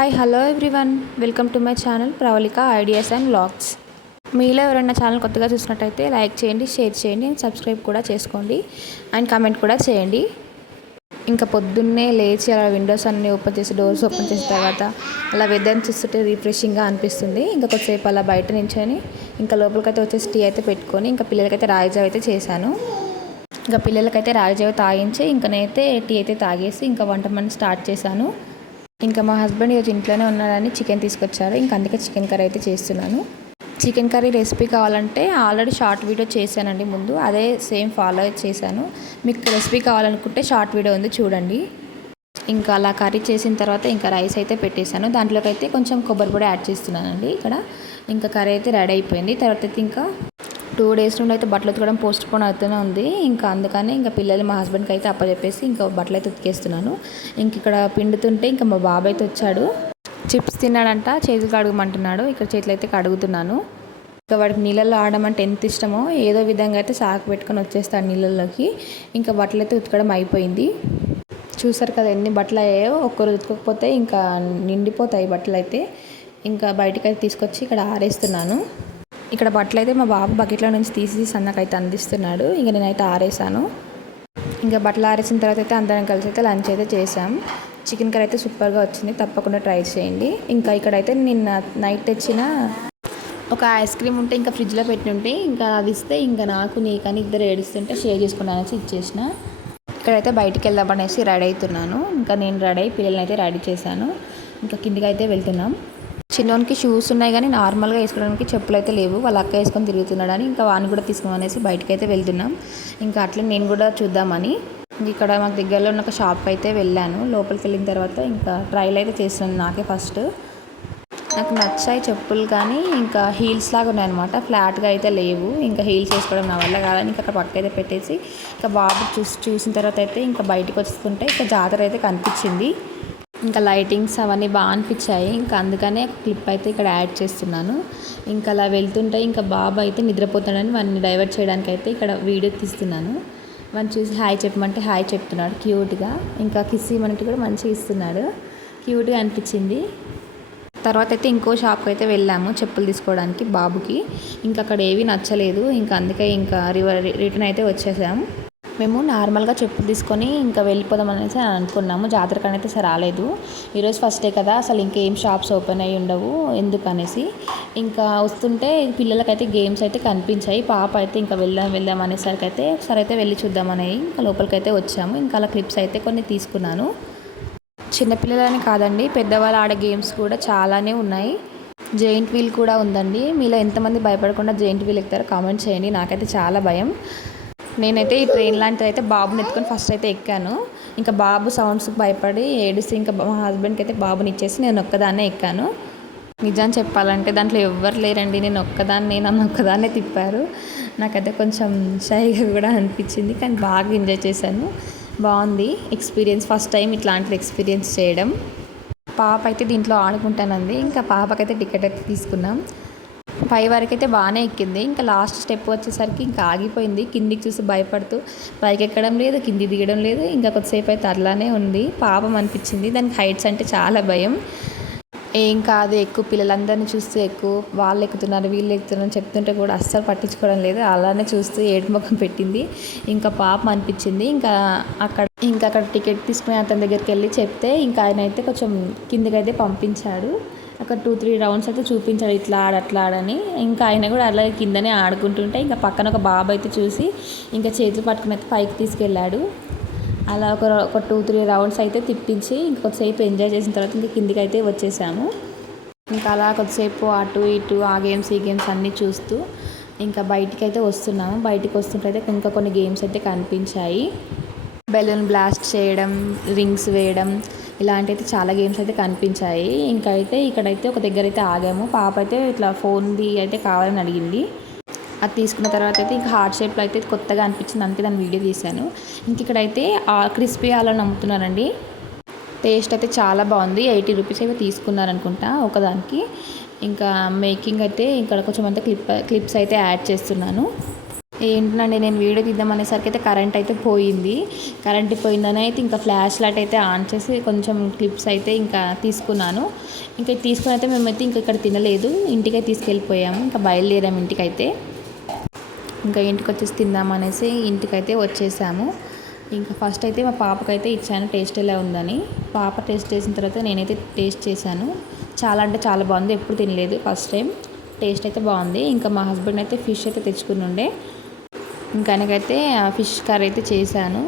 Hi hello everyone, welcome to my channel Pravalika ideas and vlogs. మీలో ఎవరైనా channel కొత్తగా చూసినట్టయితే లైక్ చేయండి, షేర్ చేయండి, సబ్స్క్రైబ్ కూడా చేసుకోండి అండ్ కామెంట్ కూడా చేయండి. ఇంకా పొద్దున్నే లేచి అలా విండోస్ అన్నీ ఓపెన్ చేసి డోర్స్ ఓపెన్ చేసిన తర్వాత అలా వెదర్ని చూస్తుంటే రిఫ్రెషింగ్గా అనిపిస్తుంది. ఇంకా కొద్దిసేపు అలా బయట నించొని ఇంకా లోపలికైతే వచ్చేసి టీ అయితే పెట్టుకొని ఇంకా పిల్లలకైతే రాగిజావ అయితే చేశాను. ఇంకా పిల్లలకైతే రాగిజావ తాగించి ఇంకా నేనైతే టీ అయితే తాగేసి ఇంకా వంట పని స్టార్ట్ చేశాను. ఇంకా మా హస్బెండ్ ఈరోజు ఇంట్లోనే ఉన్నారని చికెన్ తీసుకొచ్చారు. ఇంకా అందుకే చికెన్ కర్రీ అయితే చేస్తున్నాను. చికెన్ కర్రీ రెసిపీ కావాలంటే ఆల్రెడీ షార్ట్ వీడియో చేశానండి ముందు, అదే సేమ్ ఫాలో చేశాను. మీకు రెసిపీ కావాలనుకుంటే షార్ట్ వీడియో ఉంది చూడండి. ఇంకా అలా కర్రీ చేసిన తర్వాత ఇంకా రైస్ అయితే పెట్టేశాను. దాంట్లోకి అయితే కొంచెం కొబ్బరి పొడి యాడ్ చేస్తున్నానండి. ఇక్కడ ఇంకా కర్రీ అయితే రెడీ అయిపోయింది. తర్వాత అయితే ఇంకా 2 days నుండి అయితే బట్టలు ఉతకడం పోస్ట్ పోన్ అవుతూనే ఉంది. ఇంకా అందుకని ఇంకా పిల్లలు మా హస్బెండ్కి అయితే అప్పచెప్పేసి ఇంకా బట్టలు అయితే ఉతికేస్తున్నాను. ఇంక ఇక్కడ పిండుతుంటే ఇంకా మా బాబు అయితే వచ్చాడు. చిప్స్ తిన్నాడంట, చేతులు కడగమంటున్నాడు. ఇక్కడ చేతులు అయితే కడుగుతున్నాను. ఇంకా వాడికి నీళ్ళల్లో ఆడమంటే ఎంత ఇష్టమో ఏదో విధంగా అయితే సాకు పెట్టుకొని వచ్చేస్తాడు నీళ్ళల్లోకి. ఇంకా బట్టలు అయితే ఉతకడం అయిపోయింది. చూసారు కదా ఎన్ని బట్టలు అయ్యాయో. ఒక్కరు ఉతకకపోతే ఇంకా నిండిపోతాయి బట్టలు అయితే. ఇంకా బయటకు అయితే తీసుకొచ్చి ఇక్కడ ఆరేస్తున్నాను. ఇక్కడ బట్టలు అయితే మా బాబు బకెట్లో నుంచి తీసి సన్నకైతే అందిస్తున్నాడు. ఇంకా నేనైతే ఆరేసాను. ఇంకా బట్టలు ఆరేసిన తర్వాత అయితే అందరం కలిసి అయితే లంచ్ అయితే చేసాం. చికెన్ కర్రీ అయితే సూపర్గా వచ్చింది, తప్పకుండా ట్రై చేయండి. ఇంకా ఇక్కడైతే నిన్న నైట్ తెచ్చిన ఒక ఐస్ క్రీమ్ ఉంటే ఇంకా ఫ్రిడ్జ్లో పెట్టి ఉంటే ఇంకా అది ఇస్తే ఇంకా నాకు నీకని ఇద్దరు ఏడుస్తుంటే షేర్ చేసుకుని అనేసి ఇచ్చేసిన. ఇక్కడైతే బయటికి వెళ్దామనేసి రెడీ అవుతున్నాను. ఇంకా నేను రెడీ అయ్యి పిల్లల్ని అయితే రెడీ చేశాను. ఇంకా కిందికి అయితే వెళ్తున్నాం. చిన్నోనికి షూస్ ఉన్నాయి కానీ నార్మల్గా వేసుకోవడానికి చెప్పులు అయితే లేవు. వాళ్ళ అక్క వేసుకొని తిరుగుతున్నాడని ఇంకా వాడిని కూడా తీసుకోమనేసి బయటకు అయితే వెళ్తున్నాం. ఇంకా అట్లా నేను కూడా చూద్దామని ఇక్కడ మాకు దగ్గరలో ఉన్న ఒక షాప్కి అయితే వెళ్ళాను. లోపలికి వెళ్ళిన తర్వాత ఇంకా ట్రైల్ అయితే చేస్తున్నాను. నాకే ఫస్ట్ నాకు నచ్చాయి చెప్పులు, కానీ ఇంకా హీల్స్ లాగా ఉన్నాయన్నమాట, ఫ్లాట్గా అయితే లేవు. ఇంకా హీల్స్ వేసుకోవడం నా వల్ల కాదని ఇంకా అక్కడ పక్క అయితే పెట్టేసి ఇంకా బాబు చూసిన తర్వాత అయితే ఇంకా బయటకు వస్తుంటే ఇంకా జాతర అయితే కనిపించింది. ఇంకా లైటింగ్స్ అవన్నీ బాగా అనిపించాయి. ఇంకా అందుకనే క్లిప్ అయితే ఇక్కడ యాడ్ చేస్తున్నాను. ఇంకా అలా వెళ్తుంటే ఇంకా బాబు అయితే నిద్రపోతాడని వాడిని డైవర్ట్ చేయడానికి అయితే ఇక్కడ వీడియో తీస్తున్నాను. వాడిని చూసి హాయ్ చెప్పమంటే హాయ్ చెప్తున్నాడు క్యూట్గా. ఇంకా కిస్ ఇవ్వమంటే కూడా మంచిగా ఇస్తున్నాడు, క్యూట్గా అనిపించింది. తర్వాత అయితే ఇంకో షాప్కి అయితే వెళ్ళాము చెప్పులు తీసుకోవడానికి బాబుకి. ఇంకా అక్కడ ఏవి నచ్చలేదు. ఇంకా అందుకే ఇంకా రిటర్న్ అయితే వచ్చేసాము. మేము నార్మల్గా చెప్పులు తీసుకొని ఇంకా వెళ్ళిపోదాం అనేసి అనుకున్నాము. జాతరకని అయితే సరే రాలేదు. ఈరోజు ఫస్ట్ డే కదా, అసలు ఇంకేం షాప్స్ ఓపెన్ అయ్యి ఉండవు ఎందుకనేసి ఇంకా వస్తుంటే పిల్లలకైతే గేమ్స్ అయితే కనిపించాయి. పాప అయితే ఇంకా వెళ్దాం అనేసరికి అయితే ఒకసారి అయితే వెళ్ళి చూద్దామని ఇంకా లోపలికైతే వచ్చాము. ఇంకా అలా క్లిప్స్ అయితే కొన్ని తీసుకున్నాను. చిన్నపిల్లలని కాదండి, పెద్దవాళ్ళు ఆడే గేమ్స్ కూడా చాలానే ఉన్నాయి. జెయింట్ వీల్ కూడా ఉందండి. మీలో ఎంతమంది భయపడకుండా జెయింట్ వీల్ ఎక్కుతారో కామెంట్ చేయండి. నాకైతే చాలా భయం. నేనైతే ఈ ట్రైన్ లాంటిది అయితే బాబుని ఎత్తుకొని ఫస్ట్ అయితే ఎక్కాను. ఇంకా బాబు సౌండ్స్కి భయపడి ఏడిసి ఇంకా మా హస్బెండ్కి అయితే బాబుని ఇచ్చేసి నేను ఒక్కదాన్నే ఎక్కాను. నిజం చెప్పాలంటే దాంట్లో ఎవ్వరు లేరండి, నన్ను ఒక్కదాన్నే తిప్పారు. నాకైతే కొంచెం షైగా కూడా అనిపించింది, కానీ బాగా ఎంజాయ్ చేశాను. బాగుంది ఎక్స్పీరియన్స్, ఫస్ట్ టైం ఇట్లాంటిది ఎక్స్పీరియన్స్ చేయడం. పాప అయితే దీంట్లో ఆడుకుంటానంది. ఇంకా పాపకైతే టికెట్ అయితే తీసుకున్నాం. పై వరకు అయితే బాగానే ఎక్కింది. ఇంకా లాస్ట్ స్టెప్ వచ్చేసరికి ఇంకా ఆగిపోయింది. కిందికి చూసి భయపడుతూ పైకి ఎక్కడం లేదు, కింది దిగడం లేదు. ఇంకా కొద్దిసేపు అయితే అట్లానే ఉంది. పాపం అనిపించింది. దానికి హైట్స్ అంటే చాలా భయం. ఏం కాదు ఎక్కువ, పిల్లలందరినీ చూస్తూ ఎక్కువ, వాళ్ళు ఎక్కుతున్నారు వీళ్ళు ఎక్కుతున్నారు చెప్తుంటే కూడా అస్సలు పట్టించుకోవడం లేదు. అలానే చూస్తూ ఏడు ముఖం పెట్టింది. ఇంకా పాపం అనిపించింది. ఇంకా అక్కడ టికెట్ తీసుకుని అతని దగ్గరికి వెళ్ళి చెప్తే ఇంకా ఆయన అయితే కొంచెం కిందకైతే పంపించాడు. అక్కడ 2-3 రౌండ్స్ అయితే చూపించాడు, ఇట్లా అట్లా ఆడని. ఇంకా ఆయన కూడా అలాగే కిందనే ఆడుకుంటుంటే ఇంకా పక్కన ఒక బాబు అయితే చూసి ఇంకా చేతులు పట్టుకుని అయితే పైకి తీసుకెళ్ళాడు. అలా ఒక 2-3 రౌండ్స్ అయితే తిప్పించి ఇంకొద్దిసేపు ఎంజాయ్ చేసిన తర్వాత ఇంకా కిందికి అయితే వచ్చేసాము. ఇంకా అలా కొద్దిసేపు అటు ఇటు ఆ గేమ్స్ ఈ గేమ్స్ అన్నీ చూస్తూ ఇంకా బయటికి అయితే వస్తున్నాము. బయటికి వస్తుంటే ఇంకా కొన్ని గేమ్స్ అయితే కనిపించాయి. బెలూన్ బ్లాస్ట్ చేయడం, రింగ్స్ వేయడం, ఇలాంటి అయితే చాలా గేమ్స్ అయితే కనిపించాయి. ఇంకా అయితే ఇక్కడైతే ఒక దగ్గర అయితే ఆగాము. పాప అయితే ఇట్లా ఫోన్ది అయితే కావాలని అడిగింది. అది తీసుకున్న తర్వాత అయితే ఇంకా హార్ట్ షేప్లో అయితే కొత్తగా అనిపించింది, అందుకే దాన్ని వీడియో తీశాను. ఇంక ఇక్కడైతే క్రిస్పీ ఆలని అమ్ముతున్నారండి. టేస్ట్ అయితే చాలా బాగుంది. 80 రూపీస్ అయితే తీసుకున్నారనుకుంటా ఒకదానికి. ఇంకా మేకింగ్ అయితే ఇక్కడ కొంచెం అంతా క్లిప్స్ అయితే యాడ్ చేస్తున్నాను. ఏంటండి నేను వీడియో తీద్దాం అనేసరికి అయితే కరెంట్ అయితే పోయింది. కరెంట్ పోయిందని అయితే ఇంకా ఫ్లాష్ లైట్ అయితే ఆన్ చేసి కొంచెం క్లిప్స్ అయితే ఇంకా తీసుకున్నాను. ఇంకా తీసుకొని అయితే మేమైతే ఇంకా ఇక్కడ తినలేదు, ఇంటికైతే తీసుకెళ్ళిపోయాము. ఇంకా బయలుదేరాము ఇంటికైతే. ఇంకా ఇంటికి వచ్చేసి తిందామనేసి ఇంటికైతే వచ్చేసాము. ఇంకా ఫస్ట్ అయితే మా పాపకైతే ఇచ్చాను టేస్ట్ ఎలా ఉందని. పాప టేస్ట్ చేసిన తర్వాత నేనైతే టేస్ట్ చేశాను. చాలా అంటే చాలా బాగుంది, ఎప్పుడు తినలేదు, ఫస్ట్ టైం. టేస్ట్ అయితే బాగుంది. ఇంకా మా హస్బెండ్ అయితే ఫిష్ అయితే తెచ్చుకుని ఉండే, ఇంకా ఆయనకైతే ఫిష్ కర్రీ అయితే చేశాను.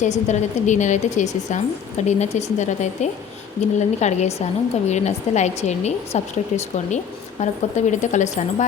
చేసిన తర్వాత అయితే డిన్నర్ అయితే చేసేసాం. ఇంకా డిన్నర్ చేసిన తర్వాత అయితే గిన్నెలన్నీ కడిగేసాను. ఇంకా వీడియో నచ్చితే లైక్ చేయండి, సబ్స్క్రైబ్ చేసుకోండి. మరొక కొత్త వీడియోతో కలుస్తాను. బాయ్.